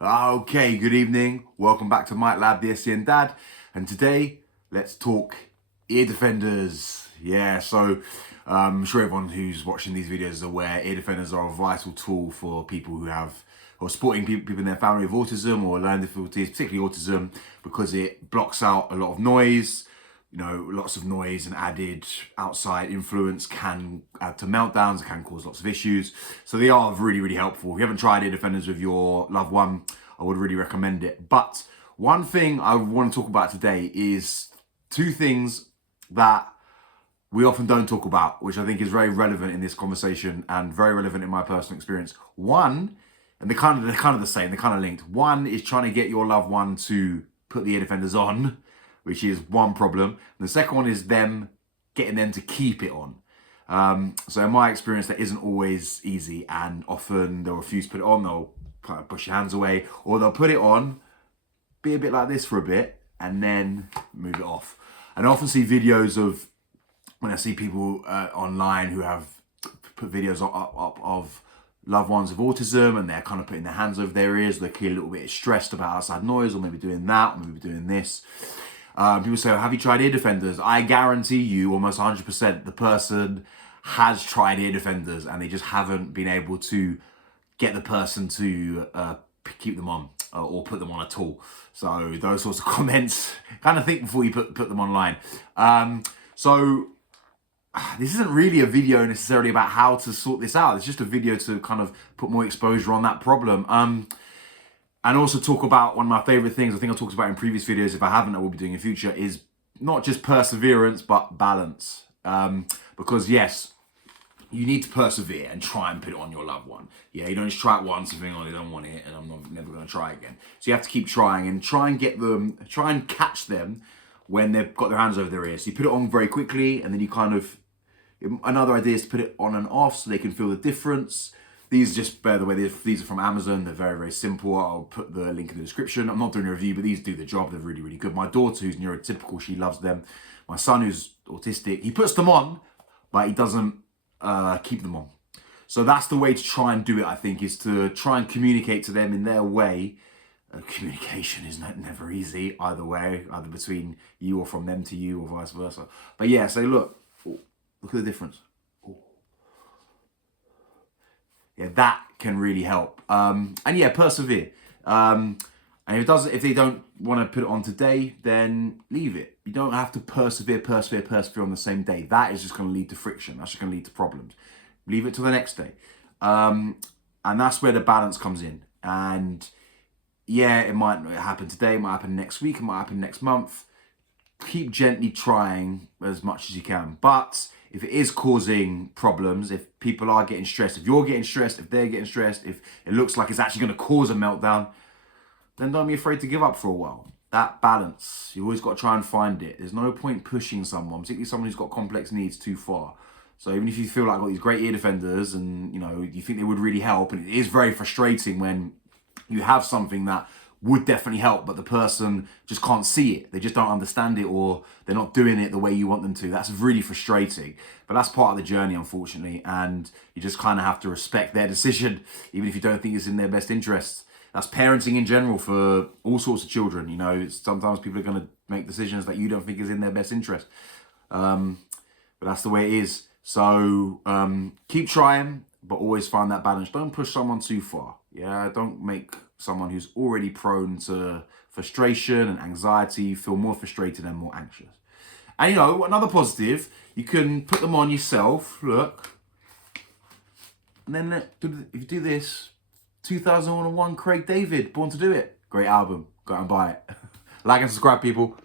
Okay, good evening. Welcome back to Mike Lab, the SCN Dad. And today, let's talk ear defenders. I'm sure everyone who's watching these videos is aware ear defenders are a vital tool for people who have, or supporting people in their family with autism or learning difficulties, particularly autism, because it blocks out a lot of noise. Lots of noise and added outside influence can add to meltdowns, can cause lots of issues. So they are really, really helpful. If you haven't tried ear defenders with your loved one, I would really recommend it. But one thing I want to talk about today is two things that we often don't talk about, which I think is very relevant in this conversation and very relevant in my personal experience. One, and they're kind of the same, they're kind of linked. One is trying to get your loved one to put the ear defenders on, which is one problem. And the second one is getting them to keep it on. So in my experience, that isn't always easy, and often they'll refuse to put it on, they'll kind of push your hands away, or they'll put it on, be a bit like this for a bit, and then move it off. And I often see videos of, when I see people online who have put videos up of loved ones with autism, and they're kind of putting their hands over their ears, they're clearly a little bit stressed about outside noise, or maybe doing that, or maybe doing this. People say, have you tried ear defenders? I guarantee you almost 100% the person has tried ear defenders and they just haven't been able to get the person to keep them on or put them on at all. So those sorts of comments, kind of think before you put them online. This isn't really a video necessarily about how to sort this out. It's just a video to kind of put more exposure on that problem. And also talk about one of my favorite things, I think I talked about in previous videos, if I haven't, I will be doing in future, is not just perseverance, but balance. Because yes, you need to persevere and try and put it on your loved one. Yeah, you don't just try it once and think, oh, they don't want it and I'm never going to try again. So you have to keep trying and try and catch them when they've got their hands over their ears. So you put it on very quickly, and then you another idea is to put it on and off so they can feel the difference. These, just by the way, these are from Amazon. They're very, very simple. I'll put the link in the description. I'm not doing a review, but these do the job. They're really, really good. My daughter, who's neurotypical, she loves them. My son, who's autistic, he puts them on, but he doesn't keep them on. So that's the way to try and do it, I think, is to try and communicate to them in their way. Communication is never easy either way, either between you or from them to you or vice versa. But yeah, say, look at the difference. Yeah, that can really help. And yeah, persevere. And if they don't want to put it on today, then leave it. You don't have to persevere on the same day. That is just going to lead to friction. That's just going to lead to problems. Leave it till the next day. And that's where the balance comes in. And yeah, it might not happen today, it might happen next week, it might happen next month. Keep gently trying as much as you can. But if it is causing problems, if people are getting stressed, if you're getting stressed, if they're getting stressed, if it looks like it's actually going to cause a meltdown, then don't be afraid to give up for a while. That balance, you always got to try and find it. There's no point pushing someone, particularly someone who's got complex needs, too far. So even if you feel like I've got these great ear defenders and you think they would really help, and it is very frustrating when you have something that would definitely help, but the person just can't see it. They just don't understand it, or they're not doing it the way you want them to. That's really frustrating, but that's part of the journey, unfortunately. And you just kind of have to respect their decision, even if you don't think it's in their best interests. That's parenting in general for all sorts of children. Sometimes people are going to make decisions that you don't think is in their best interest. But that's the way it is. So keep trying, but always find that balance. Don't push someone too far. Yeah, don't make someone who's already prone to frustration and anxiety feel more frustrated and more anxious. And another positive, you can put them on yourself, look, and then if you do this, 2001 Craig David, Born to Do It, great album, go out and buy it. Like and subscribe, people.